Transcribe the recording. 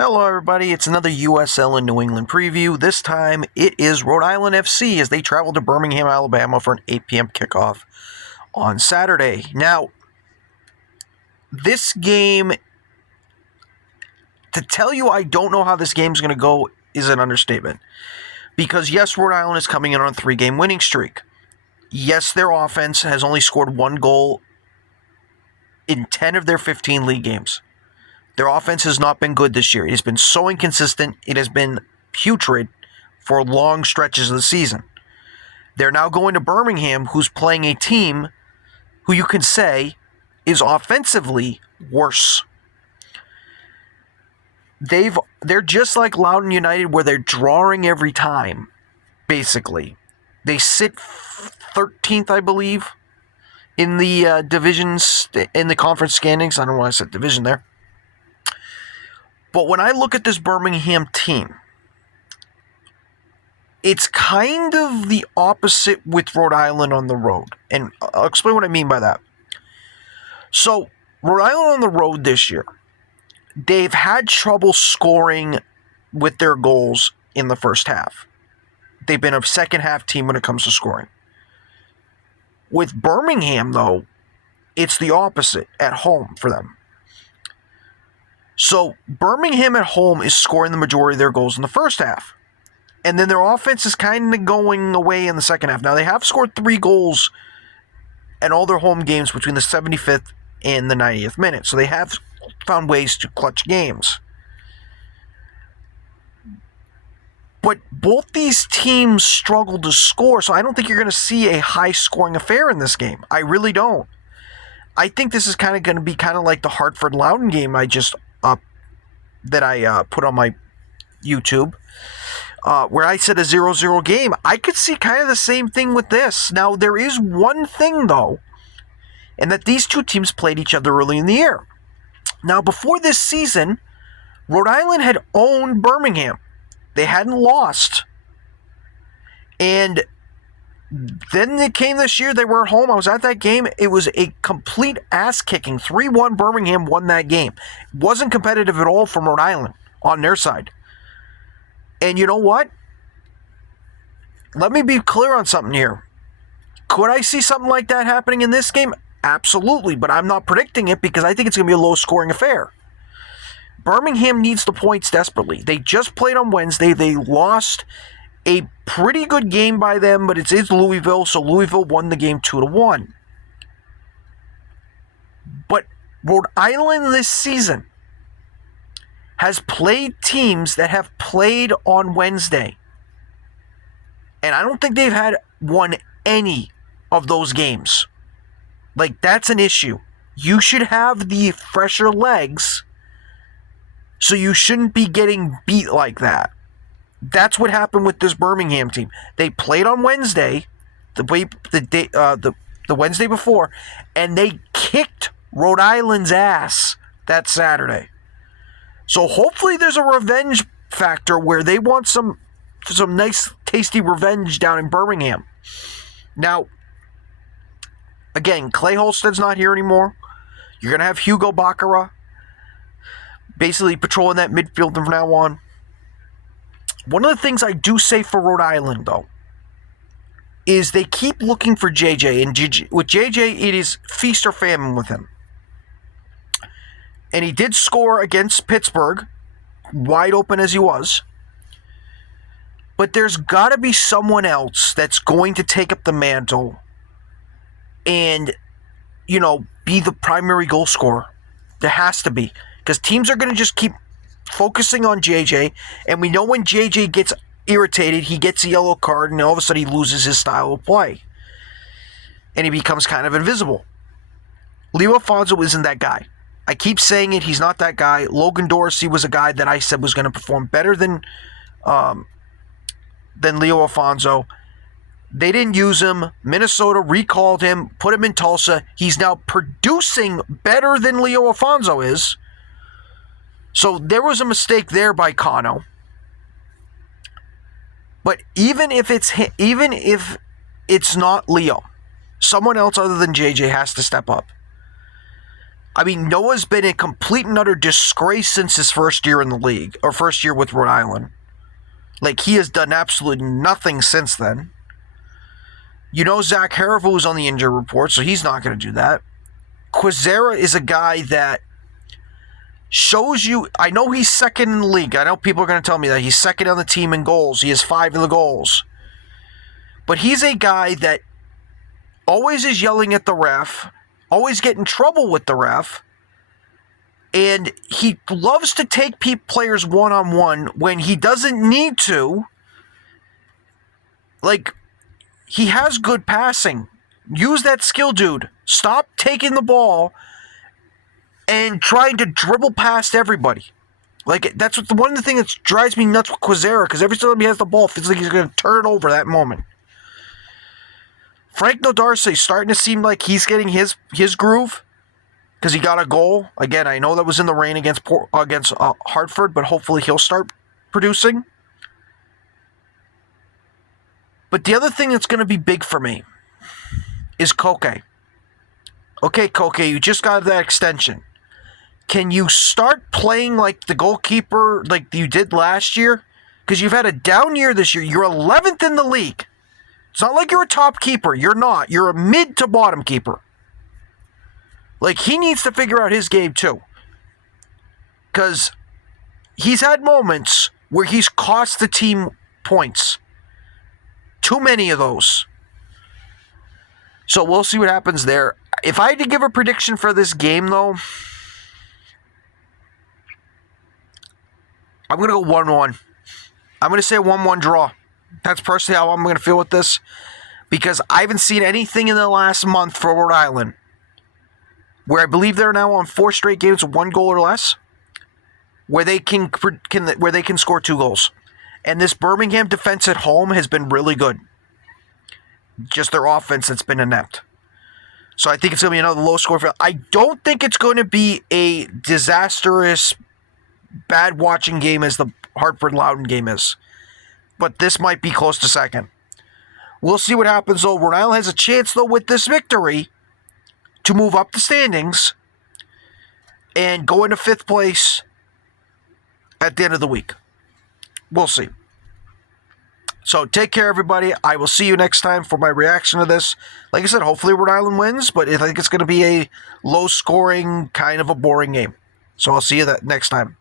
Hello, everybody. It's another USL and New England preview. This time it is Rhode Island FC as they travel to Birmingham, Alabama for an 8 p.m. kickoff on Saturday. Now, this game, to tell you I don't know how this game's going to go is an understatement. Because yes, Rhode Island is coming in on a 3-game winning streak. Yes, their offense has only scored 1 goal in 10 of their 15 league games. Their offense has not been good this year. It has been so inconsistent. It has been putrid for long stretches of the season. They're now going to Birmingham, who's playing a team who you can say is offensively worse. They're just like Loudoun United, where they're drawing every time, basically. They sit 13th, I believe, in the divisions, in the conference standings. I don't know why I said division there. But when I look at this Birmingham team, it's kind of the opposite with Rhode Island on the road. And I'll explain what I mean by that. So, Rhode Island on the road this year, they've had trouble scoring with their goals in the first half. They've been a second half team when it comes to scoring. With Birmingham, though, it's the opposite at home for them. So, Birmingham at home is scoring the majority of their goals in the first half. And then their offense is kind of going away in the second half. Now, they have scored 3 goals in all their home games between the 75th and the 90th minute. So, they have found ways to clutch games. But both these teams struggle to score, so I don't think you're going to see a high-scoring affair in this game. I really don't. I think this is kind of going to be kind of like the Hartford-Loudoun game that I put on my YouTube, where I said a 0-0 game. I could see kind of the same thing with this. Now, there is one thing, though, and that these two teams played each other early in the year. Now, before this season, Rhode Island had owned Birmingham. They hadn't lost. And then it came this year. They were at home. I was at that game. It was a complete ass-kicking. 3-1 Birmingham won that game. It wasn't competitive at all from Rhode Island on their side. And you know what? Let me be clear on something here. Could I see something like that happening in this game? Absolutely, but I'm not predicting it because I think it's going to be a low-scoring affair. Birmingham needs the points desperately. They just played on Wednesday. They lost a pretty good game by them, but it is Louisville, so Louisville won the game 2-1. But Rhode Island this season has played teams that have played on Wednesday. And I don't think they've won any of those games. Like, that's an issue. You should have the fresher legs, so you shouldn't be getting beat like that. That's what happened with this Birmingham team. They played on Wednesday, the Wednesday before, and they kicked Rhode Island's ass that Saturday. So hopefully there's a revenge factor where they want some nice, tasty revenge down in Birmingham. Now, again, Clay Holstead's not here anymore. You're going to have Hugo Baccara basically patrolling that midfield from now on. One of the things I do say for Rhode Island, though, is they keep looking for JJ. And with JJ, it is feast or famine with him. And he did score against Pittsburgh, wide open as he was. But there's got to be someone else that's going to take up the mantle and, be the primary goal scorer. There has to be. Because teams are going to just keep focusing on JJ, and we know when JJ gets irritated, he gets a yellow card, and all of a sudden he loses his style of play. And he becomes kind of invisible. Leo Alfonso isn't that guy. I keep saying it, he's not that guy. Logan Dorsey was a guy that I said was going to perform better than Leo Alfonso. They didn't use him. Minnesota recalled him, put him in Tulsa. He's now producing better than Leo Alfonso is. So there was a mistake there by Cano. But even if it's not Leo, someone else other than JJ has to step up. I mean, Noah's been a complete and utter disgrace since his first year in the league, or first year with Rhode Island. Like, he has done absolutely nothing since then. You know Zach Harivu's on the injury report, so he's not going to do that. Quezera is a guy that shows you, I know he's second in the league. I know people are going to tell me that he's second on the team in goals. He has 5 in the goals. But he's a guy that always is yelling at the ref, always get in trouble with the ref, and he loves to take players one-on-one when he doesn't need to. Like, he has good passing. Use that skill, dude. Stop taking the ball and trying to dribble past everybody. Like, that's what one of the things that drives me nuts with Quezera, because every time he has the ball, it feels like he's going to turn it over that moment. Frank Nodarse is starting to seem like he's getting his groove, because he got a goal. Again, I know that was in the rain against Hartford, but hopefully he'll start producing. But the other thing that's going to be big for me is Koke. Okay, Koke, you just got that extension. Can you start playing like the goalkeeper like you did last year? Because you've had a down year this year. You're 11th in the league. It's not like you're a top keeper. You're not. You're a mid to bottom keeper. Like, he needs to figure out his game too. Because he's had moments where he's cost the team points. Too many of those. So we'll see what happens there. If I had to give a prediction for this game, though, I'm going to go 1-1. I'm going to say 1-1 draw. That's personally how I'm going to feel with this. Because I haven't seen anything in the last month for Rhode Island, where I believe they're now on 4 straight games with 1 goal or less, where they can score 2 goals. And this Birmingham defense at home has been really good. Just their offense that's been inept. So I think it's going to be another low score. I don't think it's going to be a disastrous, bad watching game as the Hartford-Loudoun game is. But this might be close to second. We'll see what happens, though. Rhode Island has a chance, though, with this victory to move up the standings and go into 5th place at the end of the week. We'll see. So take care, everybody. I will see you next time for my reaction to this. Like I said, hopefully Rhode Island wins, but I think it's going to be a low-scoring, kind of a boring game. So I'll see you next time.